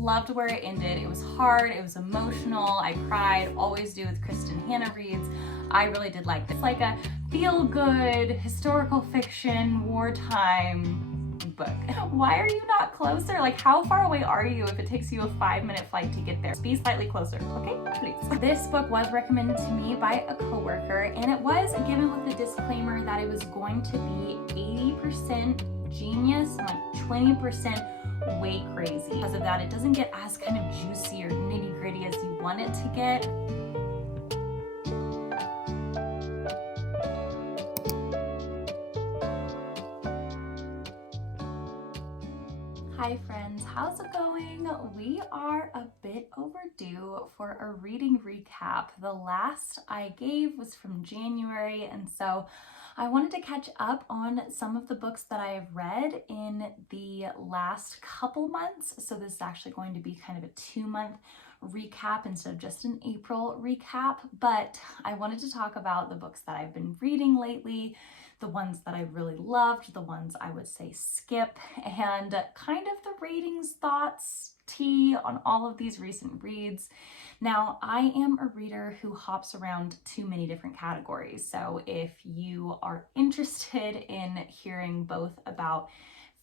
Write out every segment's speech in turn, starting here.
loved where it ended. It was hard, it was emotional, I cried, always do with Kristen Hanna reads. I really did like this. It's like a feel-good, historical fiction, wartime book. Why are you not closer? Like, how far away are you if it takes you a 5-minute flight to get there? Just be slightly closer, okay? Please. This book was recommended to me by a coworker, and it was given with the disclaimer that it was going to be 80% genius and like 20% way crazy. Because of that, it doesn't get as kind of juicy or nitty-gritty as you want it to get. Hi friends, how's it going? We are a bit overdue for a reading recap. The last I gave was from January, and so I wanted to catch up on some of the books that I have read in the last couple months. So this is actually going to be kind of a 2-month recap instead of just an April recap, but I wanted to talk about the books that I've been reading lately, the ones that I really loved, the ones I would say skip, and kind of the ratings, thoughts, tea on all of these recent reads. Now, I am a reader who hops around too many different categories, so if you are interested in hearing both about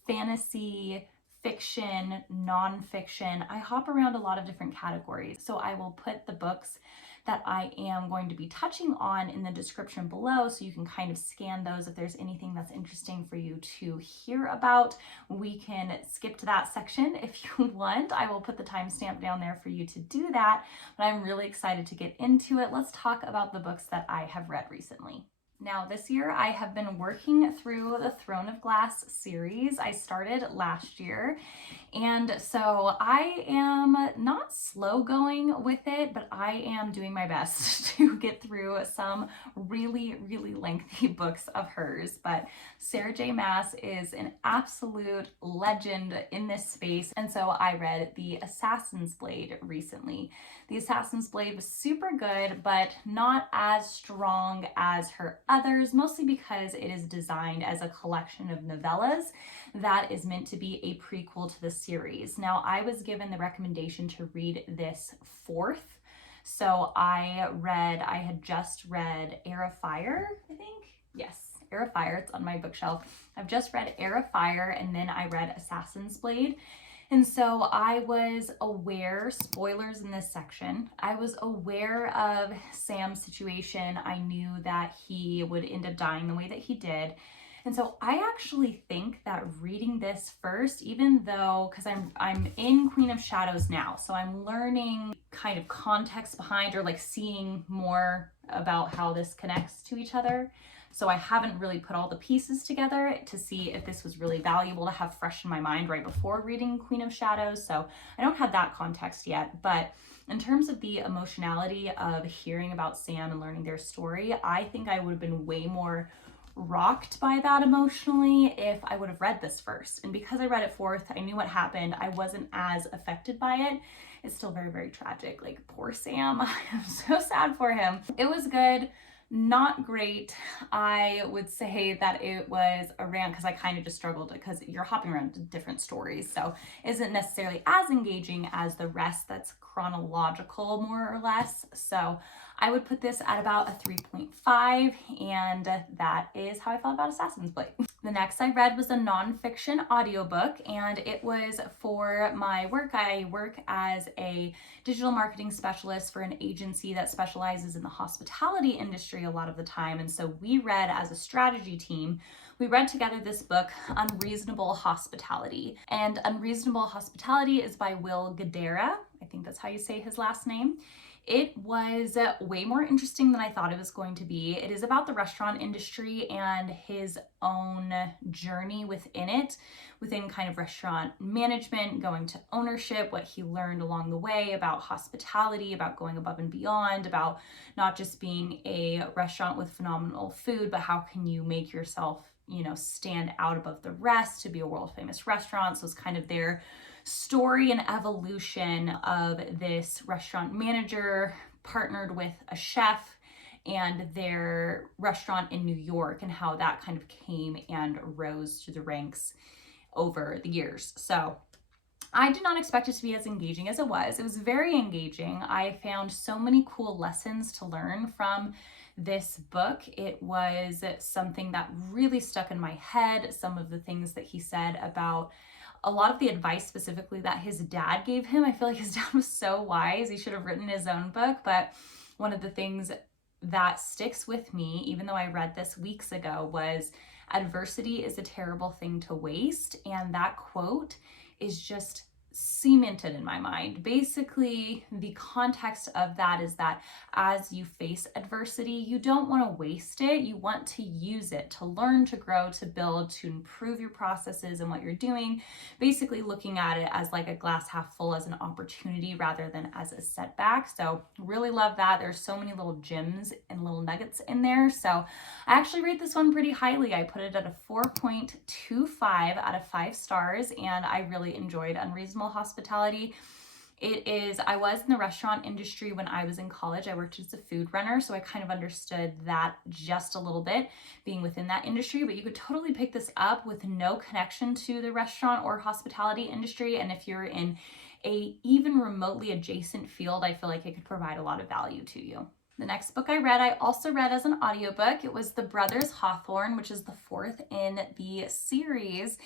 fantasy, fiction, nonfiction, I hop around a lot of different categories. So I will put the books that I am going to be touching on in the description below, so you can kind of scan those if there's anything that's interesting for you to hear about. We can skip to that section if you want. I will put the timestamp down there for you to do that, but I'm really excited to get into it. Let's talk about the books that I have read recently. Now, this year I have been working through the Throne of Glass series. I started last year, and so I am not slow going with it, but I am doing my best to get through some really, really lengthy books of hers. But Sarah J. Maas is an absolute legend in this space, and so I read The Assassin's Blade recently. The Assassin's Blade was super good, but not as strong as her others, mostly because it is designed as a collection of novellas that is meant to be a prequel to the series. Now, I was given the recommendation to read this fourth, so I had just read Heir of Fire, I think? Yes, Heir of Fire, it's on my bookshelf. I've just read Heir of Fire, and then I read Assassin's Blade. And so I was aware, spoilers in this section, I was aware of Sam's situation. I knew that he would end up dying the way that he did. And so I actually think that reading this first, even though, because I'm in Queen of Shadows now, so I'm learning kind of context behind, or like seeing more about how this connects to each other. So I haven't really put all the pieces together to see if this was really valuable to have fresh in my mind right before reading Queen of Shadows. So I don't have that context yet, but in terms of the emotionality of hearing about Sam and learning their story, I think I would have been way more rocked by that emotionally if I would have read this first. And because I read it fourth, I knew what happened. I wasn't as affected by it. It's still very, very tragic. Like, poor Sam. I'm so sad for him. It was good. Not great. I would say that it was around, because I kind of just struggled because you're hopping around to different stories, so isn't necessarily as engaging as the rest that's chronological, more or less. So I would put this at about a 3.5, and that is how I felt about Assassin's Blade. The next I read was a nonfiction audiobook, and it was for my work. I work as a digital marketing specialist for an agency that specializes in the hospitality industry a lot of the time. And so we read, as a strategy team, we read together this book, Unreasonable Hospitality. And Unreasonable Hospitality is by Will Guidara. I think that's how you say his last name. It was way more interesting than I thought it was going to be. It is about the restaurant industry and his own journey within it, within kind of restaurant management, going to ownership, what he learned along the way about hospitality, about going above and beyond, about not just being a restaurant with phenomenal food, but how can you make yourself, stand out above the rest to be a world famous restaurant. So it's kind of their story and evolution of this restaurant manager partnered with a chef and their restaurant in New York, and how that kind of came and rose through the ranks over the years. So I did not expect it to be as engaging as it was. It was very engaging. I found so many cool lessons to learn from this book. It was something that really stuck in my head. Some of the things that he said about a lot of the advice specifically that his dad gave him. I feel like his dad was so wise. He should have written his own book. But one of the things that sticks with me, even though I read this weeks ago, was adversity is a terrible thing to waste. And that quote is just cemented in my mind. Basically, the context of that is that as you face adversity, you don't want to waste it. You want to use it to learn, to grow, to build, to improve your processes and what you're doing. Basically looking at it as like a glass half full, as an opportunity rather than as a setback. So really love that. There's so many little gems and little nuggets in there. So I actually rate this one pretty highly. I put it at a 4.25 out of 5 stars, and I really enjoyed Unreasonable Hospitality. I was in the restaurant industry when I was in college. I worked as a food runner, so I kind of understood that just a little bit being within that industry, but you could totally pick this up with no connection to the restaurant or hospitality industry. And if you're in a even remotely adjacent field, I feel like it could provide a lot of value to you. The next book I read, I also read as an audiobook. It was The Brothers Hawthorne, which is the 4th in the series.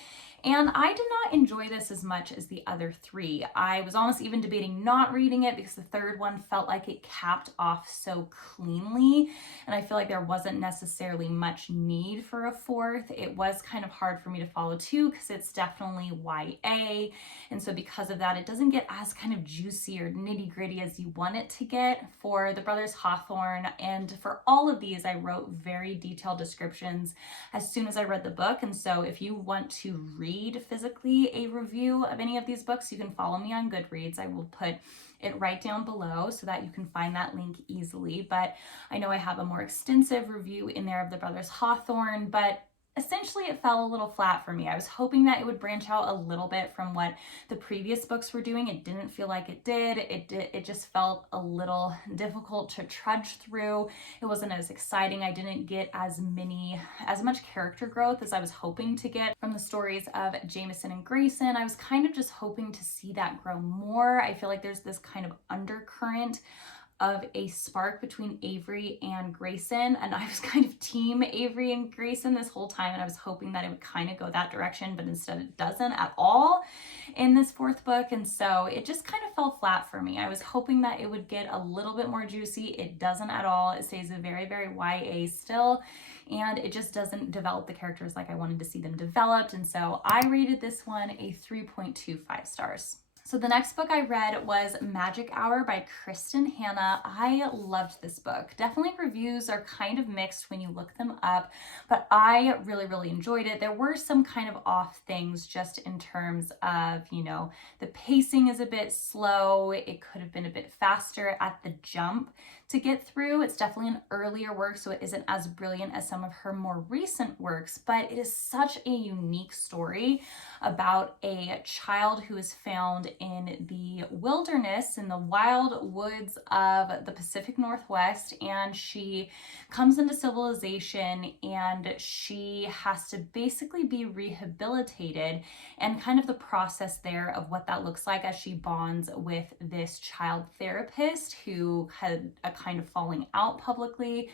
And I did not enjoy this as much as the other 3. I was almost even debating not reading it because the 3rd one felt like it capped off so cleanly. And I feel like there wasn't necessarily much need for a 4th. It was kind of hard for me to follow too, because it's definitely YA. And so because of that, it doesn't get as kind of juicy or nitty gritty as you want it to get for The Brothers Hawthorne. And for all of these, I wrote very detailed descriptions as soon as I read the book. And so if you want to read physically a review of any of these books, you can follow me on Goodreads. I will put it right down below so that you can find that link easily. But I know I have a more extensive review in there of The Brothers Hawthorne, but essentially it fell a little flat for me. I was hoping that it would branch out a little bit from what the previous books were doing. It didn't feel like it did. It just felt a little difficult to trudge through. It wasn't as exciting. I didn't get as much character growth as I was hoping to get from the stories of Jameson and Grayson. I was kind of just hoping to see that grow more. I feel like there's this kind of undercurrent of a spark between Avery and Grayson, and I was kind of team Avery and Grayson this whole time, and I was hoping that it would kind of go that direction, but instead it doesn't at all in this 4th book. And so it just kind of fell flat for me. I was hoping that it would get a little bit more juicy. It doesn't at all. It stays a very, very YA still, and it just doesn't develop the characters like I wanted to see them developed. And so I rated this one a 3.25 stars. So the next book I read was Magic Hour by Kristen Hanna. I loved this book. Definitely reviews are kind of mixed when you look them up, but I really, really enjoyed it. There were some kind of off things just in terms of, the pacing is a bit slow. It could have been a bit faster at the jump to get through. It's definitely an earlier work, so it isn't as brilliant as some of her more recent works, but it is such a unique story about a child who is found in the wilderness, in the wild woods of the Pacific Northwest, and she comes into civilization and she has to basically be rehabilitated, and kind of the process there of what that looks like as she bonds with this child therapist who had a kind of falling out publicly.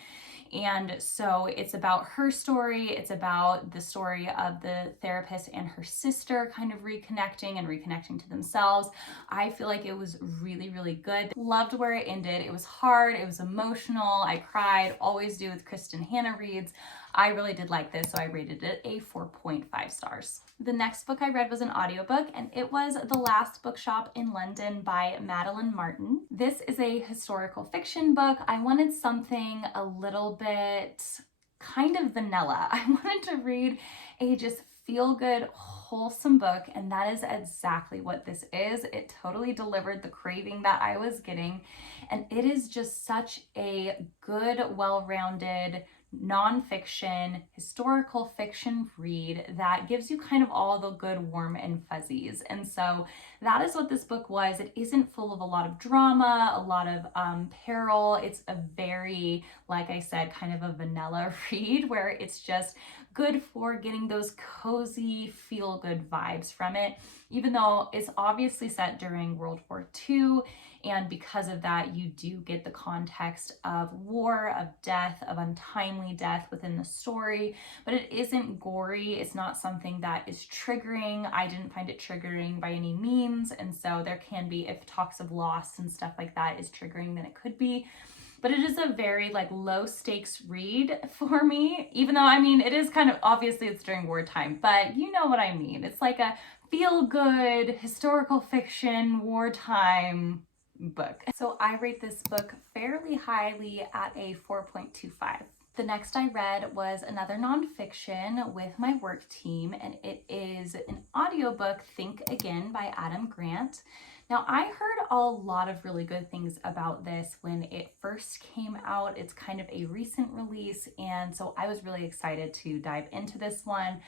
And so it's about her story. It's about the story of the therapist and her sister kind of reconnecting to themselves. I feel like it was really, really good. Loved where it ended. It was hard. It was emotional. I cried. Always do with Kristen Hanna reads. I really did like this, so I rated it a 4.5 stars. The next book I read was an audiobook, and it was The Last Bookshop in London by Madeline Martin. This is a historical fiction book. I wanted something a little bit kind of vanilla. I wanted to read a just feel-good, wholesome book, and that is exactly what this is. It totally delivered the craving that I was getting, and it is just such a good, well-rounded nonfiction, historical fiction read that gives you kind of all the good warm and fuzzies. And so that is what this book was. It isn't full of a lot of drama, a lot of peril. It's a very, like I said, kind of a vanilla read where it's just good for getting those cozy, feel-good vibes from it, even though it's obviously set during World War II. And because of that, you do get the context of war, of death, of untimely death within the story, but it isn't gory. It's not something that is triggering. I didn't find it triggering by any means. And so there can be, if talks of loss and stuff like that is triggering, then it could be. But it is a very like low stakes read for me, even though, I mean, it is kind of, obviously it's during wartime, but you know what I mean. It's like a feel good historical fiction wartime book. So I rate this book fairly highly at a 4.25. The next I read was another nonfiction with my work team, and it is an audiobook, Think Again by Adam Grant. Now, I heard a lot of really good things about this when it first came out. It's kind of a recent release, and so I was really excited to dive into this one.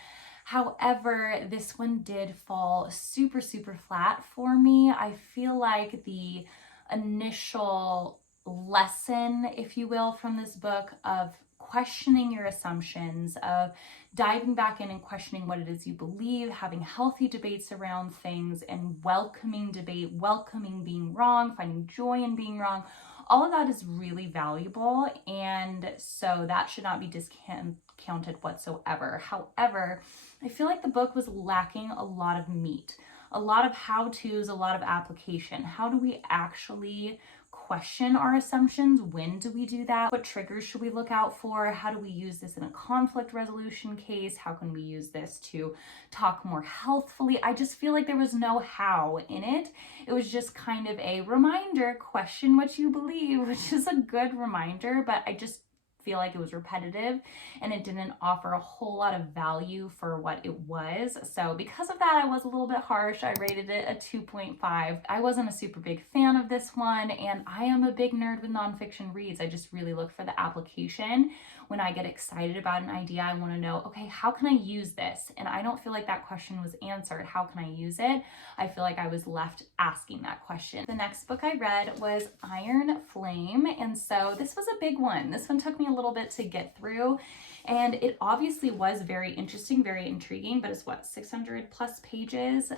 However, this one did fall super, super flat for me. I feel like the initial lesson, if you will, from this book of questioning your assumptions, of diving back in and questioning what it is you believe, having healthy debates around things, and welcoming debate, welcoming being wrong, finding joy in being wrong, all of that is really valuable, and so that should not be discounted whatsoever. However, I feel like the book was lacking a lot of meat, a lot of how-tos, a lot of application. How do we actually question our assumptions? When do we do that? What triggers should we look out for? How do we use this in a conflict resolution case? How can we use this to talk more healthfully? I just feel like there was no how in it. It was just kind of a reminder, question what you believe, which is a good reminder, but I just feel like it was repetitive and it didn't offer a whole lot of value for what it was. So because of that, I was a little bit harsh. I rated it a 2.5. I wasn't a super big fan of this one, and I am a big nerd with nonfiction reads. I just really look for the application. When I get excited about an idea, I want to know, okay, how can I use this? And I don't feel like that question was answered. How can I use it? I feel like I was left asking that question. The next book I read was Iron Flame, and so this was a big one. This one took me a little bit to get through, and it obviously was very interesting, very intriguing, but it's what, 600 plus pages?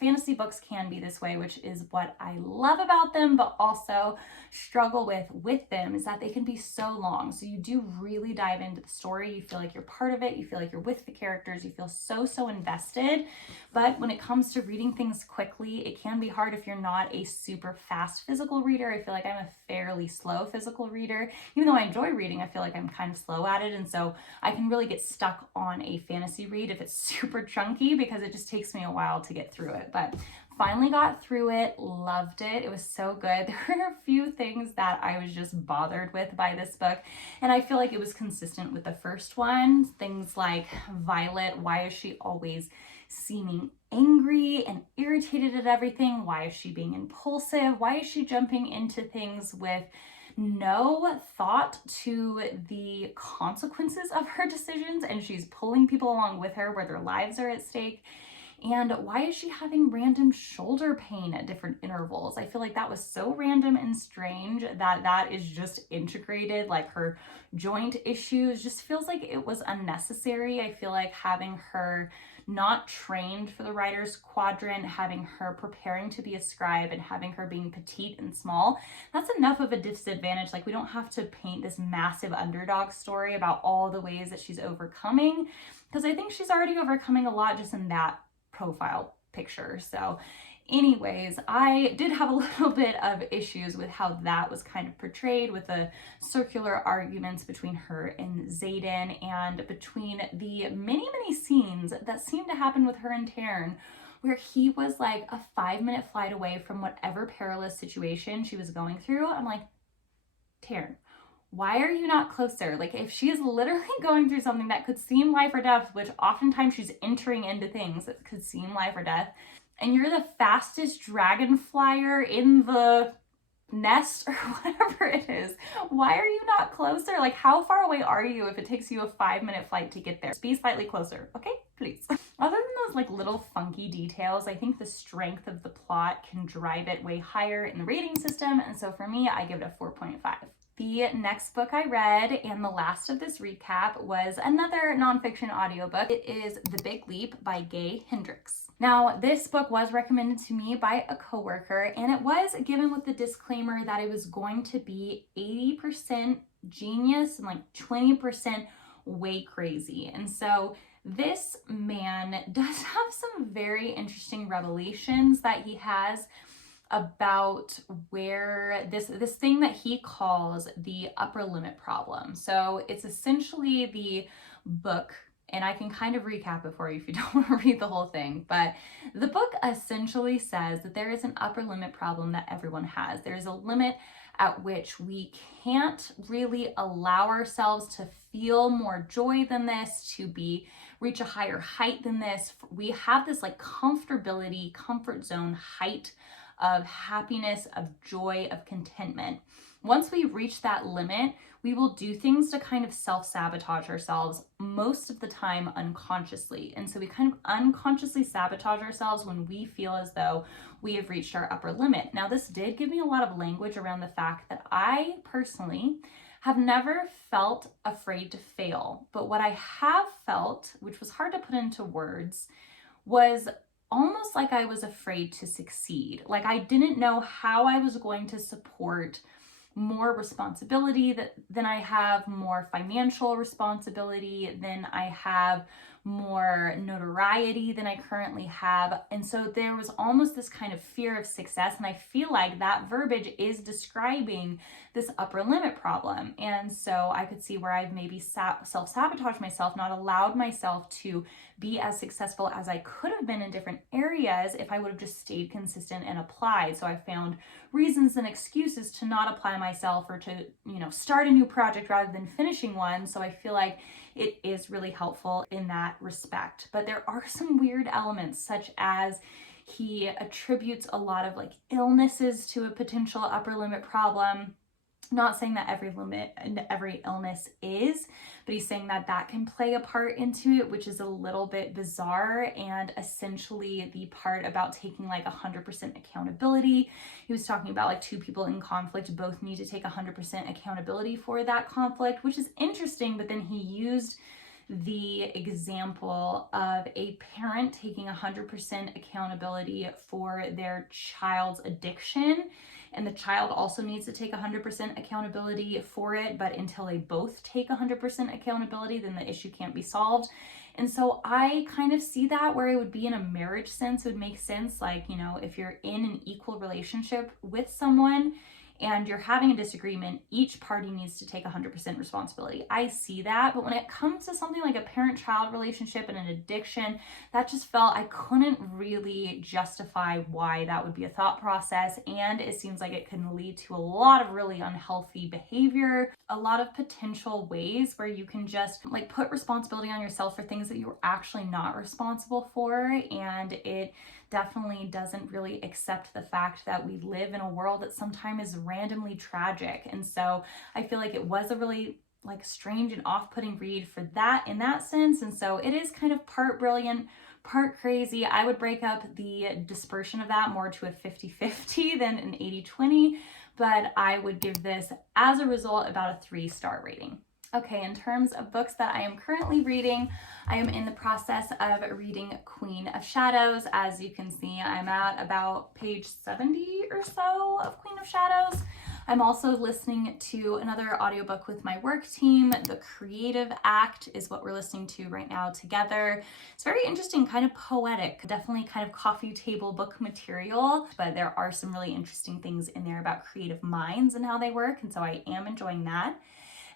Fantasy books can be this way, which is what I love about them, but also struggle with them, is that they can be so long. So you do really dive into the story. You feel like you're part of it. You feel like you're with the characters. You feel so invested. But when it comes to reading things quickly, it can be hard if you're not a super fast physical reader. I feel like I'm a fairly slow physical reader. Even though I enjoy reading, I feel like I'm kind of slow at it. And so I can really get stuck on a fantasy read if it's super chunky, because it just takes me a while to get through it. But finally got through it, loved it. It was so good. There were a few things that I was just bothered with by this book, and I feel like it was consistent with the first one. Things like Violet, why is she always seeming angry and irritated at everything? Why is she being impulsive? Why is she jumping into things with no thought to the consequences of her decisions, and she's pulling people along with her where their lives are at stake? And why is she having random shoulder pain at different intervals? I feel like that was so random and strange that is just integrated. Like her joint issues just feels like it was unnecessary. I feel like having her not trained for the writer's quadrant, having her preparing to be a scribe, and having her being petite and small, that's enough of a disadvantage. Like, we don't have to paint this massive underdog story about all the ways that she's overcoming, because I think she's already overcoming a lot just in that profile picture. So anyways, I did have a little bit of issues with how that was kind of portrayed, with the circular arguments between her and Xaden, and between the many scenes that seemed to happen with her and Taryn, where he was like a 5-minute flight away from whatever perilous situation she was going through. I'm like, Taryn, why are you not closer? Like, if she is literally going through something that could seem life or death, which oftentimes she's entering into things that could seem life or death, and you're the fastest dragon flyer in the nest or whatever it is, why are you not closer? Like, how far away are you if it takes you a 5-minute flight to get there? Just be slightly closer, okay? Please. Other than those like little funky details, I think the strength of the plot can drive it way higher in the rating system, and so for me, I give it a 4.5. The next book I read, and the last of this recap, was another nonfiction audiobook. It is The Big Leap by Gay Hendricks. Now, this book was recommended to me by a coworker, and it was given with the disclaimer that it was going to be 80% genius and like 20% way crazy. And so this man does have some very interesting revelations that he has about where this thing that he calls the upper limit problem. So it's essentially the book, and I can kind of recap it for you if you don't want to read the whole thing, but the book essentially says that there is an upper limit problem that everyone has. There's a limit at which we can't really allow ourselves to feel more joy than this, to reach a higher height than this. We have this like comfortability, comfort zone height of happiness, of joy, of contentment. Once we reach that limit, we will do things to kind of self-sabotage ourselves, most of the time unconsciously. And so we kind of unconsciously sabotage ourselves when we feel as though we have reached our upper limit. Now, this did give me a lot of language around the fact that I personally have never felt afraid to fail. But what I have felt, which was hard to put into words, was almost like I was afraid to succeed. Like I didn't know how I was going to support more responsibility than I have, more financial responsibility than I have, more notoriety than I currently have. And so there was almost this kind of fear of success. And I feel like that verbiage is describing this upper limit problem. And so I could see where I've maybe self-sabotaged myself, not allowed myself to be as successful as I could have been in different areas if I would have just stayed consistent and applied. So I found reasons and excuses to not apply myself or to, start a new project rather than finishing one. So I feel like it is really helpful in that respect. But there are some weird elements, such as he attributes a lot of like illnesses to a potential upper limit problem. Not saying that every limit and every illness is, but he's saying that that can play a part into it, which is a little bit bizarre. And essentially the part about taking like 100% accountability, he was talking about like two people in conflict both need to take 100% accountability for that conflict, which is interesting. But then he used the example of a parent taking 100% accountability for their child's addiction. And the child also needs to take 100% accountability for it, but until they both take 100% accountability, then the issue can't be solved. And so I kind of see that where it would be in a marriage sense, it would make sense. Like, if you're in an equal relationship with someone and you're having a disagreement, each party needs to take 100% responsibility. I see that, but when it comes to something like a parent-child relationship and an addiction, that just felt, I couldn't really justify why that would be a thought process, and it seems like it can lead to a lot of really unhealthy behavior, a lot of potential ways where you can just like put responsibility on yourself for things that you're actually not responsible for, and it definitely doesn't really accept the fact that we live in a world that sometimes is randomly tragic. And so I feel like it was a really like strange and off-putting read for that in that sense. And so it is kind of part brilliant, part crazy. I would break up the dispersion of that more to a 50-50 than an 80-20, but I would give this as a result about a 3-star rating. Okay, in terms of books that I am currently reading, I am in the process of reading Queen of Shadows. As you can see, I'm at about page 70 or so of Queen of Shadows. I'm also listening to another audiobook with my work team. The Creative Act is what we're listening to right now together. It's very interesting, kind of poetic, definitely kind of coffee table book material, but there are some really interesting things in there about creative minds and how they work, and so I am enjoying that.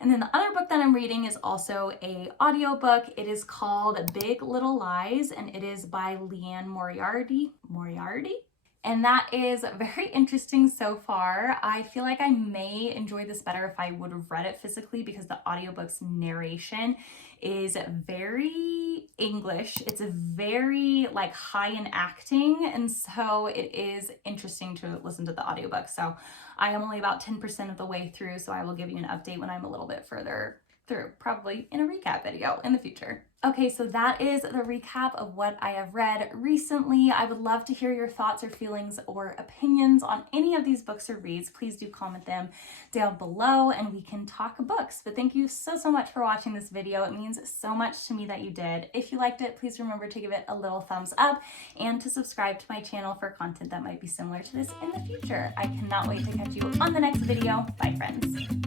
And then the other book that I'm reading is also an audiobook. It is called Big Little Lies, and it is by Leanne Moriarty. And that is very interesting so far. I feel like I may enjoy this better if I would have read it physically, because the audiobook's narration is very English. It's very like high in acting, and so it is interesting to listen to the audiobook. So I am only about 10% of the way through, so I will give you an update when I'm a little bit further through, probably in a recap video in the future. Okay, so that is the recap of what I have read recently. I would love to hear your thoughts or feelings or opinions on any of these books or reads. Please do comment them down below and we can talk books. But thank you so much for watching this video. It means so much to me that you did. If you liked it, please remember to give it a little thumbs up and to subscribe to my channel for content that might be similar to this in the future. I cannot wait to catch you on the next video. Bye, friends.